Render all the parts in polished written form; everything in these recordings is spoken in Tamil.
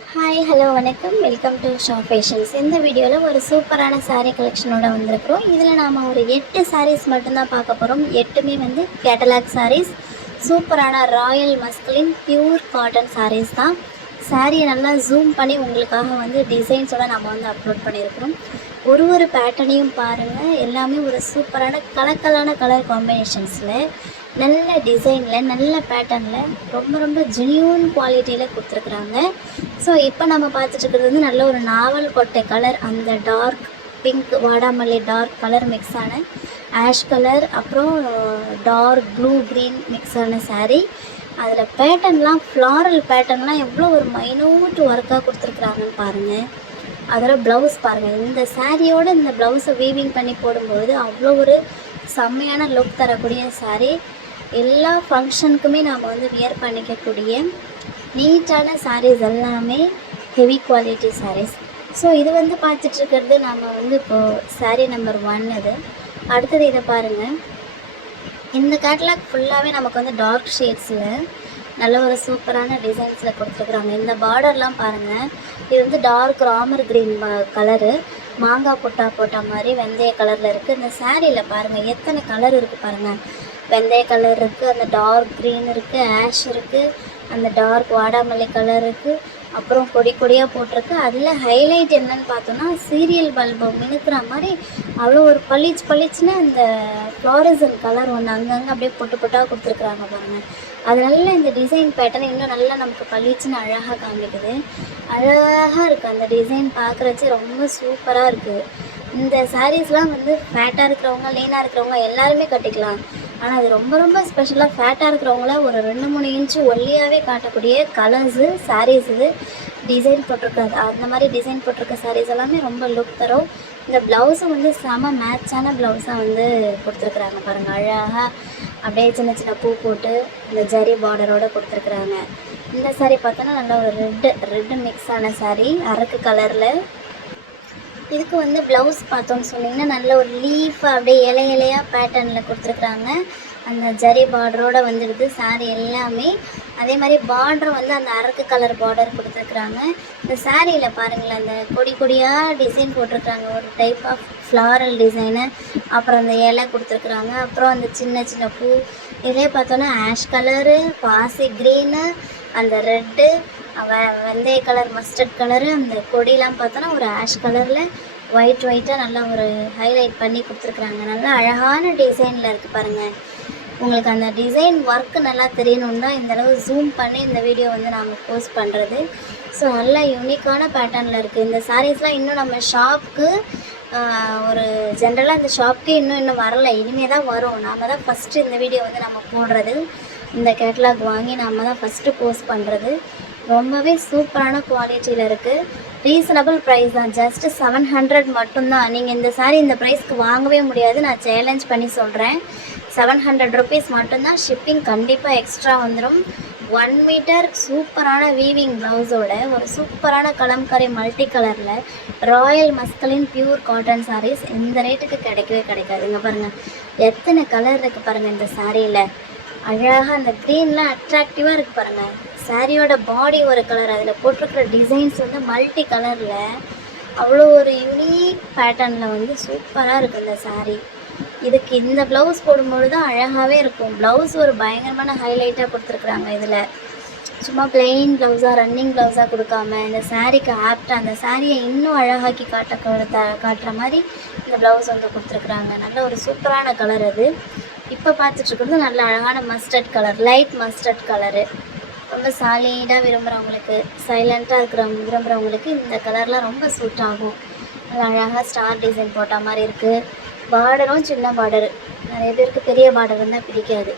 ஹாய் ஹலோ வணக்கம் வெல்கம் டு ஷாப் ஃபேஷன்ஸ். இந்த வீடியோவில் ஒரு சூப்பரான saree கலெக்ஷனோட வந்திருக்கிறோம். இதில் நாம் ஒரு 8 sarees மட்டும்தான் பார்க்க போகிறோம். 8மே வந்து கேட்டலாக் sarees, சூப்பரான ராயல் மஸ்கலின் பியூர் காட்டன் sarees தான். சாரியை நல்லா ஜூம் பண்ணி உங்களுக்காக வந்து டிசைன்ஸோட நம்ம வந்து அப்லோட் பண்ணியிருக்கிறோம். ஒரு பேட்டர்னையும் பாருங்கள், எல்லாமே ஒரு சூப்பரான கலக்கலான கலர் காம்பினேஷன்ஸில், நல்ல டிசைனில், நல்ல பேட்டர்னில், ரொம்ப ஜென்யூன் குவாலிட்டியில் கொடுத்துருக்குறாங்க. ஸோ இப்போ நம்ம பார்த்துட்ருக்கிறது வந்து நல்ல ஒரு நாவல் கொட்டை கலர், அந்த டார்க் பிங்க் வாடாமல்லி டார்க் கலர் மிக்ஸான ஆஷ் கலர், அப்புறம் டார்க் ப்ளூ க்ரீன் மிக்ஸான சாரீ. அதில் பேட்டர்ன்லாம் ஃப்ளாரல் பேட்டர்ன்லாம் எவ்வளோ ஒரு மைனூட் ஒர்க்காக கொடுத்துருக்குறாங்கன்னு பாருங்கள். அதில் ப்ளவுஸ் பாருங்கள், இந்த சாரியோடு இந்த ப்ளவுஸை வீவிங் பண்ணி போடும்போது அவ்வளோ ஒரு செம்மையான லுக் தரக்கூடிய சாரீ. எல்லா ஃபங்க்ஷனுக்குமே நாம் வந்து வியர் பண்ணிக்கக்கூடிய நீட்டான சாரீஸ், எல்லாமே ஹெவி குவாலிட்டி சாரீஸ். ஸோ இது வந்து பார்த்துட்ருக்கிறது நம்ம வந்து இப்போது சாரீ நம்பர் 1. இது அடுத்தது இதை பாருங்கள். இந்த கேட்லாக் ஃபுல்லாகவே நமக்கு வந்து டார்க் ஷேட்ஸில் நல்ல ஒரு சூப்பரான டிசைன்ஸில் கொடுத்துருக்குறாங்க. இந்த பார்டர்லாம் பாருங்கள், இது வந்து டார்க் ராமர் க்ரீன் கலரு, மாங்காய் போட்ட மாதிரி வெந்தய கலரில் இருக்குது. இந்த சாரியில் பாருங்கள் எத்தனை கலர் இருக்குது பாருங்கள். வெந்தய கலர் இருக்குது, அந்த டார்க் க்ரீன் இருக்குது, ஆஷ் இருக்குது, அந்த டார்க் வாடாமல்லி கலர் இருக்குது, அப்புறம் கொடியாக போட்டிருக்கு. அதில் ஹைலைட் என்னன்னு பார்த்தோன்னா, சீரியல் பல்பு மினுக்கிற மாதிரி அவ்வளோ ஒரு பளிச்சுன்னு அந்த ஃப்ளாரசன் கலர் ஒன்று அங்கங்கே அப்படியே பொட்டாக கொடுத்துருக்குறாங்க பாருங்கள். அதனால இந்த டிசைன் பேட்டர்ன் இன்னும் நல்லா நமக்கு பளிச்சுன்னு அழகாக காமிக்குது. அழகாக இருக்குது அந்த டிசைன், பார்க்குறச்சு ரொம்ப சூப்பராக இருக்குது. இந்த சாரீஸ்லாம் வந்து ஃபேட்டாக இருக்கிறவங்க, லீனாக இருக்கிறவங்க எல்லாருமே கட்டிக்கலாம். ஆனால் அது ரொம்ப ஸ்பெஷலாக ஃபேட்டாக இருக்கிறவங்கள ஒரு 2-3 இன்ச்சு ஒல்லியாகவே காட்டக்கூடிய கலர்ஸு சாரீஸ். இது டிசைன் போட்டிருக்காது, அந்த மாதிரி டிசைன் போட்டிருக்க சாரீஸ் எல்லாமே ரொம்ப லுக் தரும். இந்த ப்ளவுஸும் வந்து செம மேட்சான ப்ளவுஸாக வந்து கொடுத்துருக்குறாங்க பாருங்கள். அழகாக அப்படியே சின்ன பூ போட்டு இந்த ஜரி பார்டரோடு கொடுத்துருக்குறாங்க. இந்த சாரீ பார்த்தோன்னா நல்லா ஒரு ரெட்டு மிக்ஸான சாரீ, அரக்கு கலரில். இதுக்கு வந்து ப்ளவுஸ் பார்த்தோன்னு சொன்னிங்கன்னா நல்ல ஒரு லீஃபாக அப்படியே இலையாக பேட்டர்னில் கொடுத்துருக்குறாங்க. அந்த ஜரி பார்டரோடு வந்துடுது சாரீ எல்லாமே. அதே மாதிரி பார்டர் வந்து அந்த அரக்கு கலர் பார்டர் கொடுத்துருக்குறாங்க. இந்த சாரியில் பாருங்களேன், அந்த கொடியாக டிசைன் போட்டிருக்குறாங்க, ஒரு டைப் ஆஃப் ஃப்ளாரல் டிசைனு. அப்புறம் அந்த இலை கொடுத்துருக்குறாங்க, அப்புறம் அந்த சின்ன பூ. இதே பார்த்தோன்னா ஆஷ் கலரு, பாசி க்ரீனு, அந்த ரெட்டு, வெந்தய கலர், மஸ்டர்ட் கலரு, அந்த கொடியெலாம் பார்த்தோன்னா ஒரு ஆஷ் கலரில் ஒயிட்டாக நல்லா ஒரு ஹைலைட் பண்ணி கொடுத்துருக்குறாங்க. நல்லா அழகான டிசைனில் இருக்குது பாருங்கள். உங்களுக்கு அந்த டிசைன் ஒர்க்கு நல்லா தெரியணுன்னு தான் இந்தளவு ஜூம் பண்ணி இந்த வீடியோ வந்து நாங்கள் போஸ்ட் பண்ணுறது. ஸோ நல்லா யூனிக்கான பேட்டர்னில் இருக்குது. இந்த சாரீஸ்லாம் இன்னும் நம்ம ஷாப்புக்கு ஒரு ஜென்ரலாக இந்த ஷாப்புக்கு இன்னும் வரலை, இனிமேல் தான் வரும். நாம் தான் ஃபஸ்ட்டு இந்த வீடியோ வந்து நம்ம போடுறது. இந்த கேட்லாக் வாங்கி நாம் தான் ஃபஸ்ட்டு போஸ்ட் பண்ணுறது. ரொம்பவே சூப்பரான குவாலிட்டியில் இருக்குது. ரீசனபிள் ப்ரைஸ் தான், ஜஸ்ட் 700 மட்டும்தான். நீங்கள் இந்த சாரீ இந்த ப்ரைஸ்க்கு வாங்கவே முடியாது, நான் சேலஞ்ச் பண்ணி சொல்கிறேன். 700 ருபீஸ் மட்டும்தான். ஷிப்பிங் கண்டிப்பாக எக்ஸ்ட்ரா வந்துடும். 1 மீட்டர் சூப்பரான வீவிங் ப்ளவுஸோட ஒரு சூப்பரான கலம்கரி மல்டி கலரில் ராயல் மஸ்கலின் பியூர் காட்டன் சாரீஸ் இந்த ரேட்டுக்கு கிடைக்கவே கிடைக்காதுங்க. பாருங்கள் எத்தனை கலர் இருக்குது பாருங்கள் இந்த சாரியில். அழகாக அந்த க்ரீன்லாம் அட்ராக்டிவாக இருக்குது பாருங்கள். சாரியோட பாடி ஒரு கலர், அதில் போட்டிருக்கிற டிசைன்ஸ் வந்து மல்டி கலரில் அவ்வளோ ஒரு யூனிக் பேட்டர்னில் வந்து சூப்பராக இருக்குது இந்த சாரீ. இதுக்கு இந்த ப்ளவுஸ் போடும்போது தான் அழகாகவே இருக்கும். ப்ளவுஸ் ஒரு பயங்கரமான ஹைலைட்டாக கொடுத்துருக்குறாங்க. இதில் சும்மா பிளெயின் ப்ளவுஸாக, ரன்னிங் ப்ளவுஸாக கொடுக்காம இந்த சாரீக்கு ஆப்டாக அந்த சாரியை இன்னும் அழகாக்கி காட்டுற மாதிரி இந்த ப்ளவுஸ் வந்து கொடுத்துருக்குறாங்க. நல்ல ஒரு சூப்பரான கலர் அது. இப்போ பார்த்துட்ருக்கிறது நல்ல அழகான mustard colour, light mustard colour. ரொம்ப சாலிடாக விரும்புகிறவங்களுக்கு, சைலண்ட்டாக விரும்புகிறவங்களுக்கு இந்த கலர்லாம் ரொம்ப சூட் ஆகும். நல்லா அழகாக ஸ்டார் டிசைன் போட்ட மாதிரி இருக்குது. பார்டரும் சின்ன பார்டரு, நிறைய பேருக்கு பெரிய பார்டர் இருந்தால் பிடிக்காது.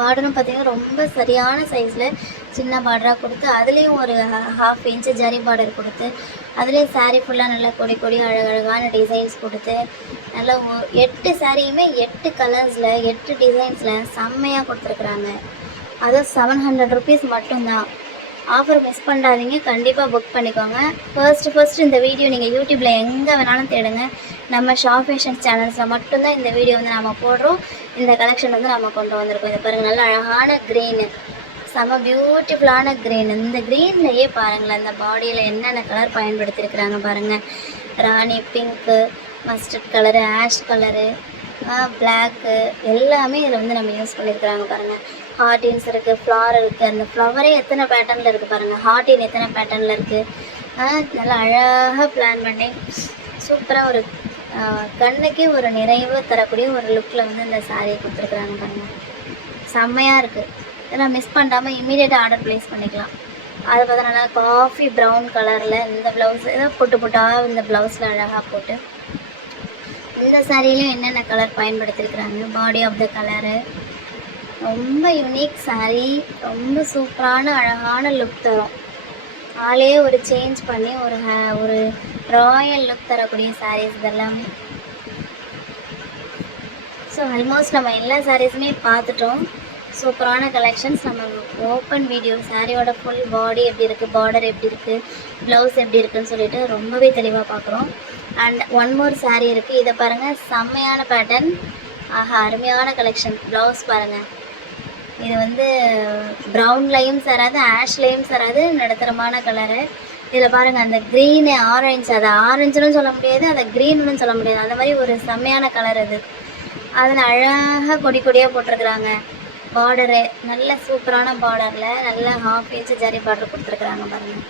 பார்டரும் பார்த்திங்கன்னா ரொம்ப சரியான சைஸில் சின்ன பார்டராக கொடுத்து, அதுலேயும் ஒரு 1/2 இன்ச்சு ஜரி பார்டர் கொடுத்து, அதுலேயும் சாரீ ஃபுல்லாக நல்லா கொடி அழகான டிசைன்ஸ் கொடுத்து, நல்லா 8 சாரியுமே 8 கலர்ஸில் 8 டிசைன்ஸில் செம்மையாக கொடுத்துருக்குறாங்க. அதுவும் 700 ருபீஸ் மட்டும்தான். ஆஃபர் மிஸ் பண்ணாதீங்க, கண்டிப்பாக புக் பண்ணிக்கோங்க. ஃபர்ஸ்ட் இந்த வீடியோ நீங்கள் யூடியூப்பில் எங்கே வேணாலும் தேடுங்க, நம்ம ஷாப் ஃபேஷன்ஸ் சேனல்ஸில் மட்டும்தான் இந்த வீடியோ வந்து நம்ம போடுறோம். இந்த கலெக்ஷன் வந்து நம்ம கொண்டு வந்திருக்கோம். இதை பாருங்கள், நல்ல அழகான க்ரீனு செம பியூட்டிஃபுல்லான க்ரீன். இந்த க்ரீன்லேயே பாருங்களேன், இந்த பாடியில் என்னென்ன கலர் பயன்படுத்தியிருக்கிறாங்க பாருங்கள். ராணி pink, mustard colour, ash colour, black எல்லாமே இதில் வந்து நம்ம யூஸ் பண்ணியிருக்கிறாங்க பாருங்கள். ஹார்டின்ஸ் இருக்குது, ஃப்ளார் இருக்குது. அந்த ஃப்ளவரே எத்தனை பேட்டர்னில் இருக்குது பாருங்கள். ஹார்டின் எத்தனை பேட்டர்னில் இருக்குது. நல்லா அழகாக பிளான் பண்ணி சூப்பராக ஒரு கண்ணுக்கே ஒரு நிறைவு தரக்கூடிய ஒரு லுக்கில் வந்து இந்த சாரியை கொடுத்துருக்குறாங்க பாருங்கள். செம்மையாக இருக்குது. இதெல்லாம் மிஸ் பண்ணாமல் இமீடியட்டாக ஆர்டர் ப்ளேஸ் பண்ணிக்கலாம். அதை பார்த்தா நல்லா காஃபி ப்ரௌன் கலரில் இந்த ப்ளவுஸ் ஏதோ போட்டு போட்டால் இந்த ப்ளவுஸில் அழகாக போட்டு இந்த சாரியிலையும் என்னென்ன கலர் பயன்படுத்தியிருக்கிறாங்க. பாடி ஆஃப் த கலரு ரொம்ப யூனிக் சாரீ. ரொம்ப சூப்பரான அழகான லுக் தரும். ஆளே ஒரு சேஞ்ச் பண்ணி ஒரு ராயல் லுக் தரக்கூடிய சாரீஸ் இதெல்லாமே. ஸோ ஆல்மோஸ்ட் நம்ம எல்லா சாரீஸுமே பார்த்துட்டோம். சூப்பரான கலெக்ஷன்ஸ். நம்ம ஓப்பன் வீடியோ சாரியோட ஃபுல் பாடி எப்படி இருக்குது, பார்டர் எப்படி இருக்குது, ப்ளவுஸ் எப்படி இருக்குதுன்னு சொல்லிட்டு ரொம்பவே தெளிவாக பார்க்குறோம். அண்ட் ஒன் மோர் சாரீ இருக்குது. இதை பாருங்கள், செம்மையான பேட்டர்ன். அருமையான கலெக்ஷன். ப்ளவுஸ் பாருங்கள். இது வந்து ப்ரௌன்லேயும் சராது, ஆஷ்லேயும் சராது, நடுத்தரமான கலரு. இதில் பாருங்கள், அந்த க்ரீனு ஆரஞ்சு, அதை ஆரஞ்சுன்னு சொல்ல முடியாது, அதை க்ரீனுன்னு சொல்ல முடியாது. அந்த மாதிரி ஒரு செம்மையான கலர் அது. அதில் அழகாக கொடி கொடியாக போட்டிருக்குறாங்க. பார்டரு நல்ல சூப்பரான பார்டரில் நல்ல ½ இன்ச்சு ஜரி பார்டர் கொடுத்துருக்குறாங்க பாருங்கள்.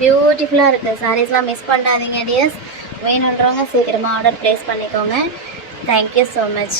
பியூட்டிஃபுல்லாக இருக்குது. சாரீஸ்லாம் மிஸ் பண்ணாதீங்க டியர்ஸ். வேணுன்றவங்க சீக்கிரமாக ஆர்டர் ப்ளேஸ் பண்ணிக்கோங்க. Thank you so much.